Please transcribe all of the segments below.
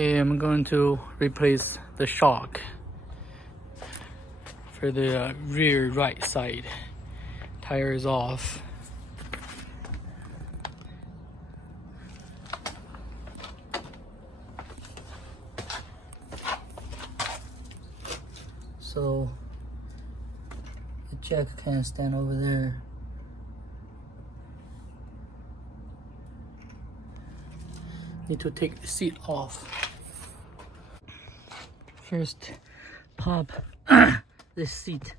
Okay, I'm going to replace the shock for the rear right side. Tire is off. So the jack can stand over there. Need to take the seat off. First, pop this seat.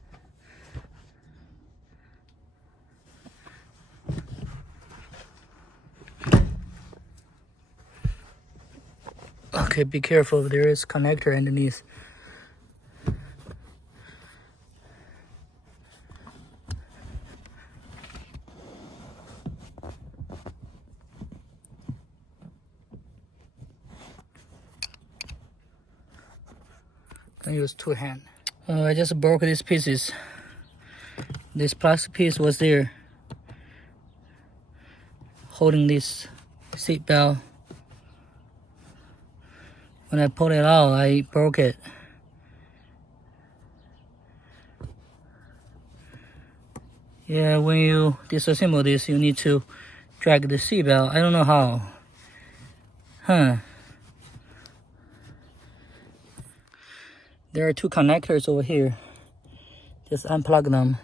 Okay, be careful, there is connector underneath. I use two hands. I just broke these pieces. This plastic piece was there holding this seat belt. When I pulled it out, I broke it. Yeah, when you disassemble this, you need to drag the seat belt. I don't know how. There are two connectors over here. Just unplug them.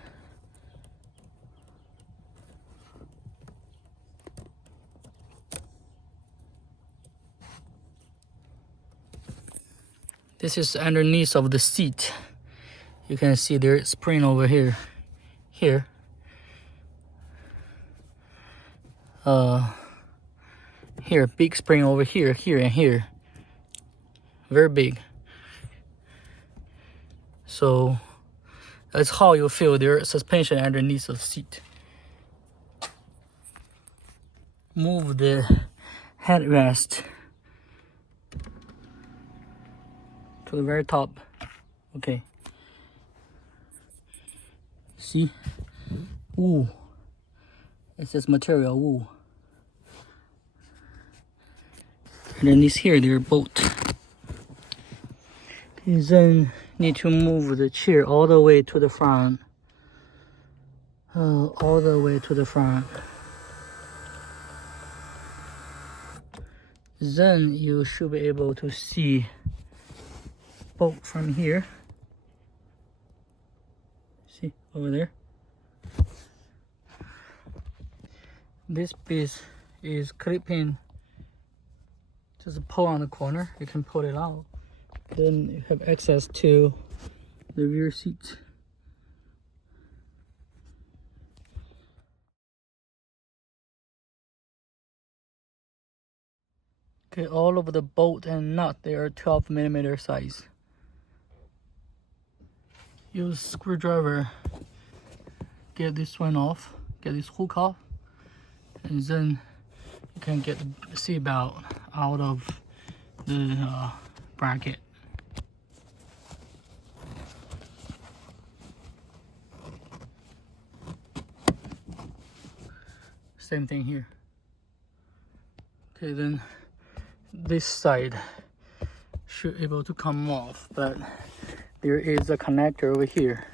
This is underneath of the seat. You can see there's spring over here. Here. Here, big spring over here, here, and here. Very big. So that's how you feel their suspension underneath the seat. Move the headrest to the very top. Okay. See? Ooh. It says material. Ooh. Underneath here, they're both. Okay, then need to move the chair all the way to the front. All the way to the front. Then you should be able to see bolt from here. See over there? This piece is clipping. Just pull on the corner, you can pull it out. Then you have access to the rear seat. Okay, all of the bolt and nut, they are 12mm size. Use screwdriver, get this one off, get this hook off, and then you can get the seat belt out of the bracket. Same thing here. Okay, then this side should able to come off, but there is a connector over here.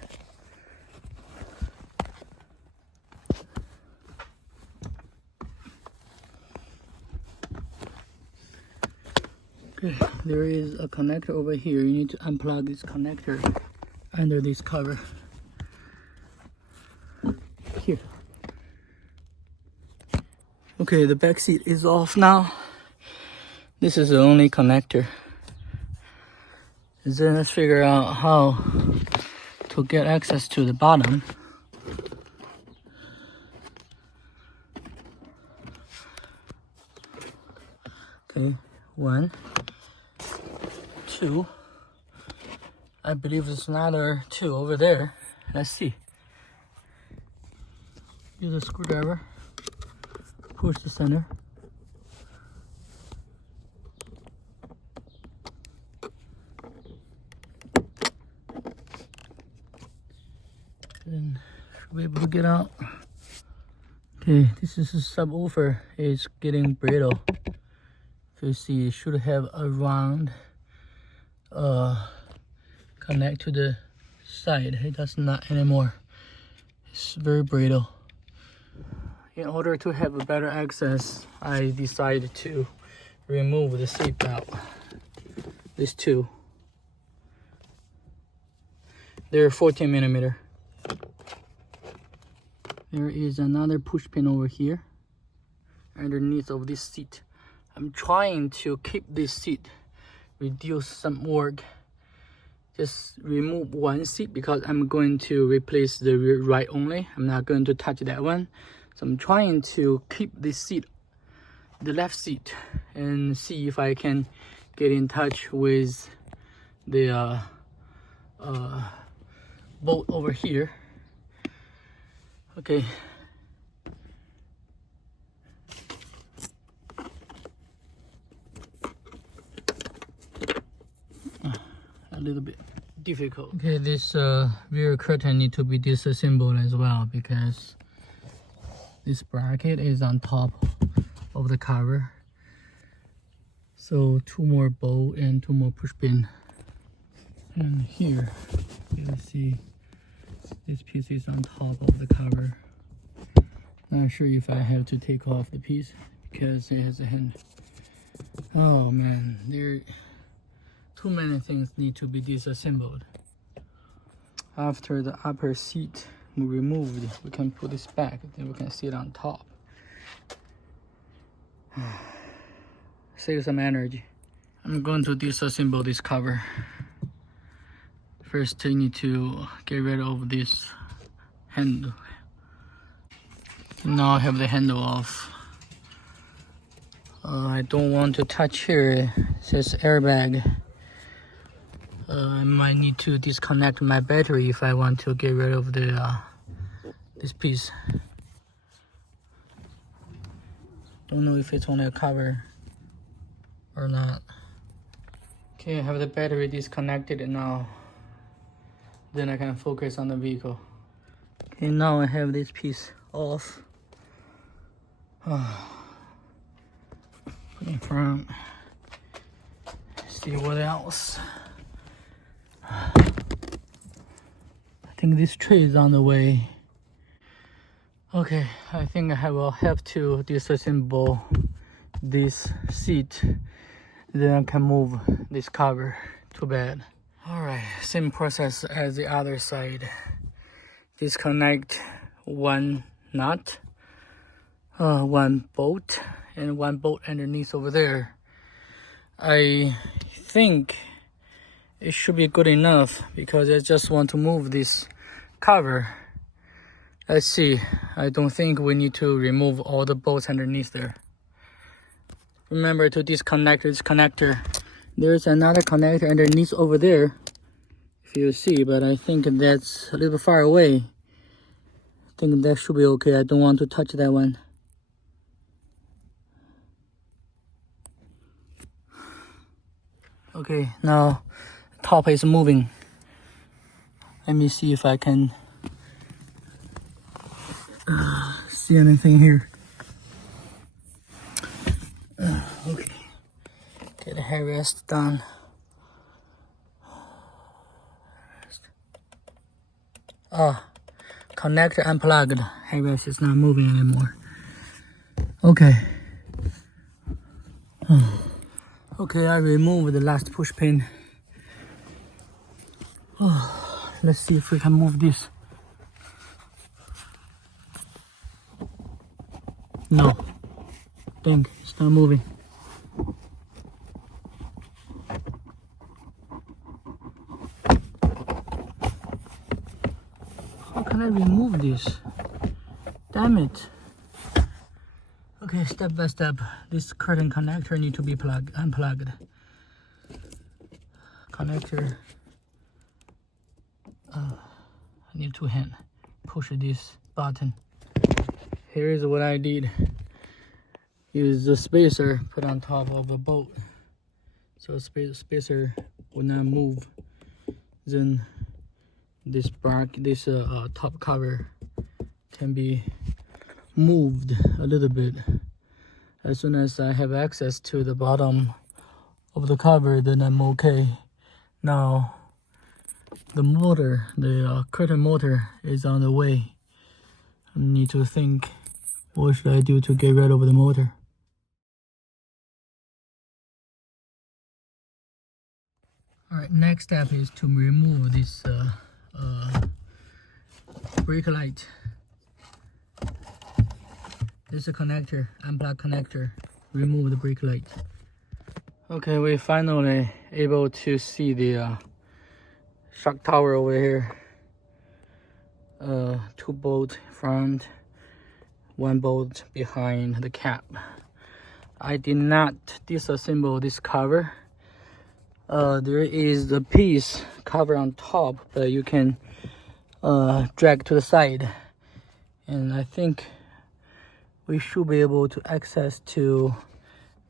Okay, there is a connector over here. You need to unplug this connector under this cover. Here. Okay, the back seat is off now. This is the only connector. Then let's figure out how to get access to the bottom. Okay, 1, 2. I believe there's another 2 over there. Let's see. Use a screwdriver. Push the center. Then should be able to get out. Okay, this is a subwoofer. It's getting brittle. If you see, it should have a round connect to the side. It does not anymore. It's very brittle. In order to have a better access, I decided to remove the seat belt. These two. They're 14mm. There is another push pin over here underneath of this seat. I'm trying to keep this seat, reduce some work. Just remove one seat because I'm going to replace the rear right only. I'm not going to touch that one. So I'm trying to keep this seat, the left seat, and see if I can get in touch with the bolt over here. Okay. A little bit difficult. Okay, this rear curtain need to be disassembled as well because this bracket is on top of the cover. So 2 more bolt and 2 more push pin. And here you can see this piece is on top of the cover. Not sure if I have to take off the piece because it has a hand. Oh man, there too many things need to be disassembled. After the upper seat removed, we can put this back, then we can sit on top. Save some energy. I'm going to disassemble this cover. First, I need to get rid of this handle. Now I have the handle off. I don't want to touch here. It says airbag. I might need to disconnect my battery if I want to get rid of the this piece. Don't know if it's on a cover or not. Okay, I have the battery disconnected now. Then I can focus on the vehicle. Okay, now I have this piece off. Put in front. See what else. I think this tray is on the way. Okay, I think I will have to disassemble this seat. Then I can move this cover. Too bad. Alright, same process as the other side. Disconnect one nut, one bolt, and one bolt underneath over there. I think it should be good enough because I just want to move this cover. Let's see. I don't think we need to remove all the bolts underneath there. Remember to disconnect this connector. There's another connector underneath over there, if you see, but I think that's a little far away. I think that should be okay. I don't want to touch that one. Okay, now top is moving. Let me see if I can see anything here. Okay, get the headrest done. Connector unplugged. Headrest is not moving anymore. Okay. Okay, I removed the last push pin. Let's see if we can move this. No. Dang, it's not moving. How can I remove this? Damn it. Okay, step by step. This curtain connector need to be unplugged. Connector. I need 2 hands. Push this button. Here is what I did. Use the spacer put on top of the bolt, so spacer will not move. Then this top cover can be moved a little bit. As soon as I have access to the bottom of the cover, then I'm okay. Now the motor, the curtain motor is on the way. I need to think, what should I do to get rid of the motor? Alright, next step is to remove this brake light. This is a connector, unplug connector. Remove the brake light. Okay, we finally able to see the shock tower over here. 2 bolts front, 1 bolt behind the cap. I did not disassemble this cover. There is the piece cover on top, but you can drag to the side, and I think we should be able to access to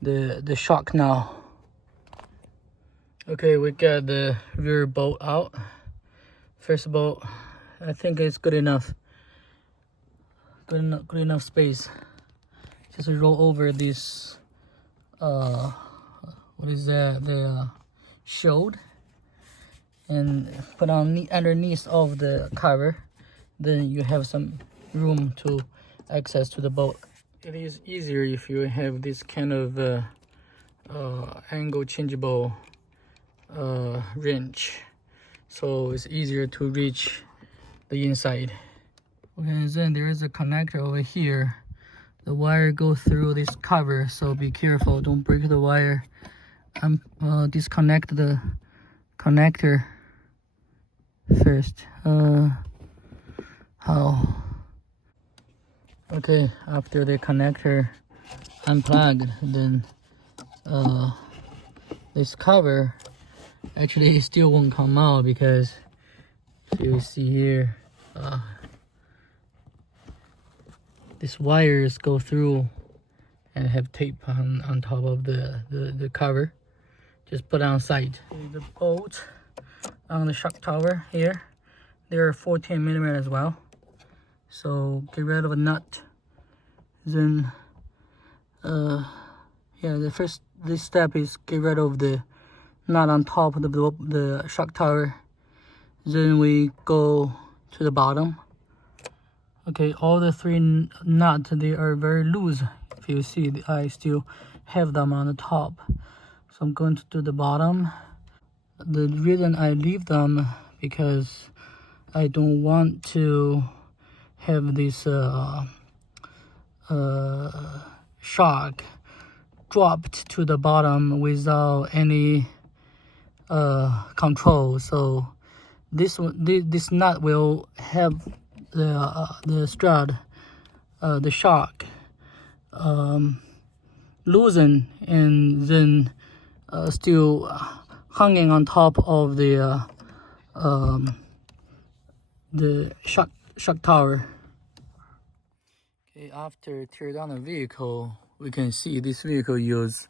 the shock now. Okay, we got the rear bolt out. First bolt, I think it's good enough. Good enough space. Just roll over this what is that, the shield, and put on underneath of the cover. Then you have some room to access to the bolt. It is easier if you have this kind of angle changeable wrench, so it's easier to reach the inside. Okay, and then there is a connector over here. The wire goes through this cover, so be careful, don't break the wire. Disconnect the connector first. How? Okay, after the connector unplugged, then this cover actually still won't come out, because if you see here, these wires go through and have tape on top of the cover. Just put it on side. The bolt on the shock tower here, they're 14mm as well. So get rid of a nut. Then yeah, this step is get rid of the nut on top of the shock tower. Then we go to the bottom. Okay, all the 3 nuts, they are very loose. If you see, I still have them on the top. So I'm going to do the bottom. The reason I leave them, because I don't want to have this shock dropped to the bottom without any control. So this nut will have the strut, the shock loosen, and then still hanging on top of the shock tower. Okay, after tear down the vehicle, we can see this vehicle use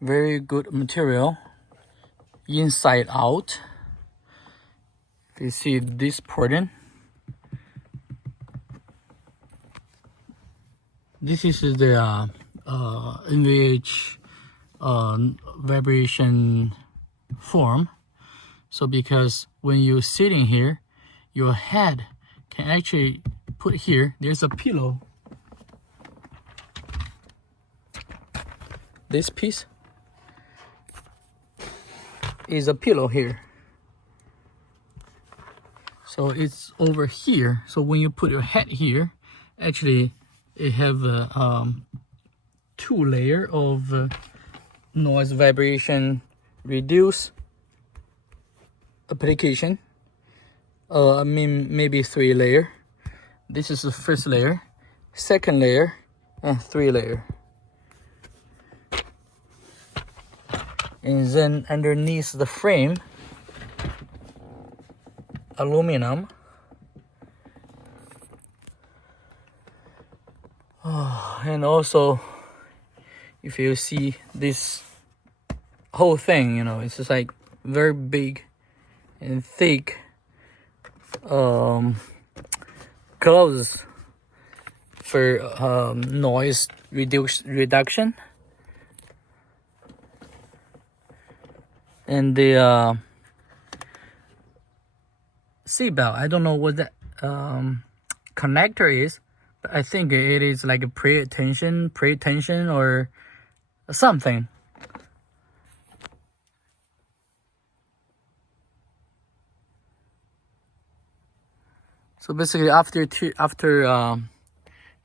very good material inside out. If you see this portion, this is the NVH vibration form. So because when you're sitting here, your head can actually put here. There's a pillow. This piece is a pillow here. So it's over here. So when you put your head here, actually it have 2 layer of noise vibration reduce application. I mean maybe 3 layer. This is the first layer, second layer, and 3 layer. And then underneath the frame, aluminum. And also, if you see this whole thing, you know, it's just like very big and thick gloves for noise reduction. And the seat belt, I don't know what that connector is, but I think it is like a pre-tension or something. So basically, after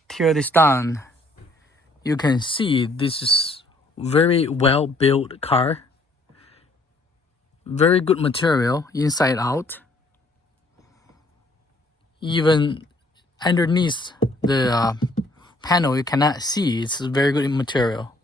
tear this down, you can see this is very well built car. Very good material inside out. Even underneath the panel, you cannot see it's very good material.